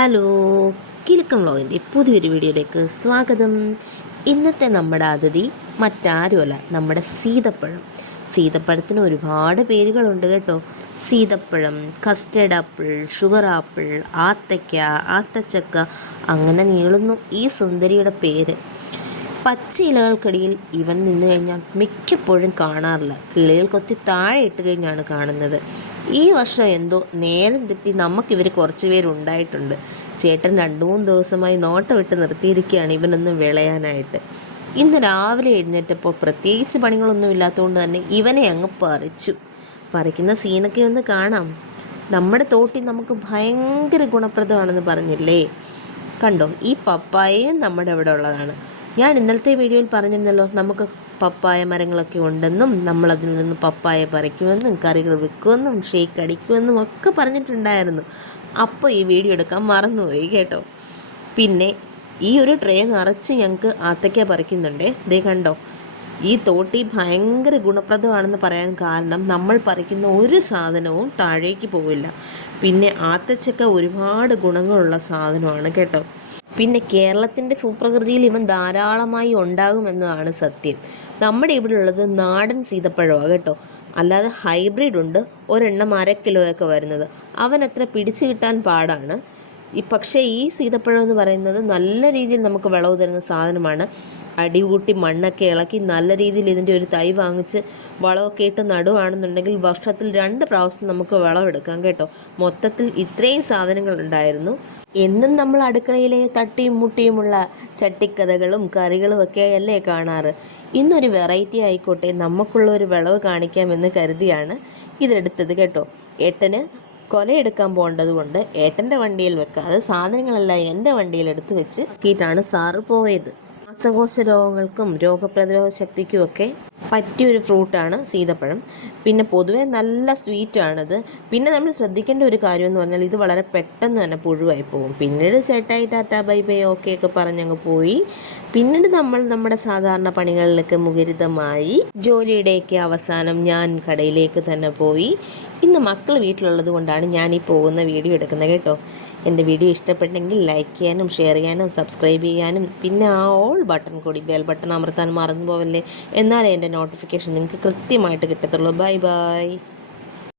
Hello Kilukkam വ്ളോഗിന്റെ പുതിയൊരു വീഡിയോയിലേക്ക് സ്വാഗതം. ഇന്നത്തെ നമ്മുടെ അതിഥി മറ്റാരുമല്ല നമ്മുടെ സീതപ്പഴം. സീതപ്പഴത്തിന് ഒരുപാട് പേരുകളുണ്ട് കേട്ടോ. സീതപ്പഴം കസ്റ്റേർഡ് ആപ്പിൾ ഷുഗർ ആപ്പിൾ ആത്തയ്ക്ക ആത്തച്ചക്ക അങ്ങനെ നീളുന്നു ഈ സുന്ദരിയുടെ പേര്. പച്ച ഇലകൾക്കിടയിൽ ഇവൻ നിന്ന് കഴിഞ്ഞാൽ മിക്കപ്പോഴും കാണാറില്ല. കിളികൾ കൊത്തി താഴെ ഇട്ട് കഴിഞ്ഞാണ് കാണുന്നത്. ഈ വർഷം എന്തോ നേരം തെറ്റി നമുക്കിവർ കുറച്ച് പേരുണ്ടായിട്ടുണ്ട് ചേട്ടൻ രണ്ടു മൂന്ന് ദിവസമായി നോട്ടം വിട്ട് നിർത്തിയിരിക്കുകയാണ് ഇവനൊന്നും വിളയാനായിട്ട്. ഇന്ന് രാവിലെ എഴുന്നേറ്റപ്പോൾ പ്രത്യേകിച്ച് പണികളൊന്നും ഇല്ലാത്തതുകൊണ്ട് തന്നെ ഇവനെ അങ്ങ് പറിച്ചു. പറിക്കുന്ന സീനൊക്കെ ഒന്ന് കാണാം. നമ്മുടെ തോട്ടി നമുക്ക് ഭയങ്കര ഗുണപ്രദമാണെന്ന് പറഞ്ഞില്ലേ? കണ്ടോ ഈ പപ്പായയും നമ്മുടെ ഇവിടെ ഉള്ളതാണ്. ഞാൻ ഇന്നലത്തെ വീഡിയോയിൽ പറഞ്ഞിരുന്നല്ലോ നമുക്ക് പപ്പായ മരങ്ങളൊക്കെ ഉണ്ടെന്നും നമ്മളതിൽ നിന്ന് പപ്പായ പറിക്കുമെന്നും കറികൾ വെക്കുമെന്നും ഷേക്ക് അടിക്കുമെന്നും ഒക്കെ പറഞ്ഞിട്ടുണ്ടായിരുന്നു. അപ്പോൾ ഈ വീഡിയോ എടുക്കാൻ മറന്നുപോയി കേട്ടോ. പിന്നെ ഈ ഒരു ട്രേ നിറച്ച് ഞങ്ങൾക്ക് ആത്തയ്ക്ക പറിക്കുന്നുണ്ടേ. ദേ കണ്ടോ? ഈ തോട്ടി ഭയങ്കര ഗുണപ്രദമാണെന്ന് പറയാൻ കാരണം നമ്മൾ പറിക്കുന്ന ഒരു സാധനവും താഴേക്ക് പോവില്ല. പിന്നെ ആത്തച്ചക്ക ഒരുപാട് ഗുണങ്ങളുള്ള സാധനമാണ് കേട്ടോ. പിന്നെ കേരളത്തിന്റെ ഭൂപ്രകൃതിയിൽ ഇവൻ ധാരാളമായി ഉണ്ടാകുമെന്നതാണ് സത്യം. നമ്മുടെ ഇവിടെ ഉള്ളത് നാടൻ സീതപ്പഴമാണ് കേട്ടോ. അല്ലാതെ ഹൈബ്രിഡ് ഉണ്ട്. ഒരെണ്ണം അര കിലോയൊക്കെ വരുന്നത്. അവൻ അത്ര പിടിച്ചു കിട്ടാൻ പാടാണ്. ഈ പക്ഷേ ഈ സീതപ്പഴം എന്ന് പറയുന്നത് നല്ല രീതിയിൽ നമുക്ക് വിളവ് തരുന്ന സാധനമാണ്. അടികൂട്ടി മണ്ണൊക്കെ ഇളക്കി നല്ല രീതിയിൽ ഇതിന്റെ ഒരു തൈ വാങ്ങിച്ച് വളമൊക്കെ ഇട്ട് നടുവാണെന്നുണ്ടെങ്കിൽ വർഷത്തിൽ രണ്ട് പ്രാവശ്യം നമുക്ക് വിളവെടുക്കാം കേട്ടോ. മൊത്തത്തിൽ ഇത്രയും സാധനങ്ങൾ ഉണ്ടായിരുന്നു. എന്നും നമ്മൾ അടുക്കളയിലെ തട്ടിയും മുട്ടിയുമുള്ള ചട്ടിക്കഥകളും കറികളും ഒക്കെ അല്ലേ കാണാറ്? ഇന്നൊരു വെറൈറ്റി ആയിക്കോട്ടെ നമുക്കുള്ള ഒരു വിളവ് കാണിക്കാമെന്ന് കരുതിയാണ് ഇതെടുത്തത് കേട്ടോ. ഏട്ടന് കൊലയെടുക്കാൻ പോകേണ്ടത് കൊണ്ട് ഏട്ടന്റെ വണ്ടിയിൽ വെക്കാതെ സാധനങ്ങളെല്ലാം എന്റെ വണ്ടിയിൽ എടുത്ത് വെച്ച് ആക്കിയിട്ടാണ് സാറ് പോയത്. ശ്വാസകോശ രോഗങ്ങൾക്കും രോഗപ്രതിരോധ ശക്തിക്കും ഒക്കെ പറ്റിയൊരു ഫ്രൂട്ടാണ് സീതപ്പഴം. പിന്നെ പൊതുവേ നല്ല സ്വീറ്റാണത്. പിന്നെ നമ്മൾ ശ്രദ്ധിക്കേണ്ട ഒരു കാര്യം എന്ന് പറഞ്ഞാൽ ഇത് വളരെ പെട്ടെന്ന് തന്നെ പുഴുവായി പോകും. പിന്നീട് ചേട്ടായി ടാറ്റ ബൈ ബൈ ഓക്കെ ഒക്കെ പറഞ്ഞങ്ങ് പോയി. പിന്നീട് നമ്മൾ നമ്മുടെ സാധാരണ പണികളിലൊക്കെ മുഖരിതമായി ജോലിയുടെയൊക്കെ അവസാനം ഞാൻ കടയിലേക്ക് തന്നെ പോയി. ഇന്ന് മക്കൾ വീട്ടിലുള്ളത് കൊണ്ടാണ് ഞാൻ ഈ പോകുന്ന വീഡിയോ എടുക്കുന്നത് കേട്ടോ. എന്റെ വീഡിയോ ഇഷ്ടപ്പെട്ടെങ്കിൽ ലൈക്ക് ചെയ്യാനും ഷെയർ ചെയ്യാനും സബ്സ്ക്രൈബ് ചെയ്യാനും പിന്നെ ആ ഓൾ ബട്ടൺ കൂടി ബെൽ ബട്ടൺ അമർത്താൻ മറന്നു പോവല്ലേ എന്നാലേ എന്റെ നോട്ടിഫിക്കേഷൻ നിങ്ങൾക്ക് കൃത്യമായിട്ട് കിട്ടത്തുള്ളൂ. Bye bye.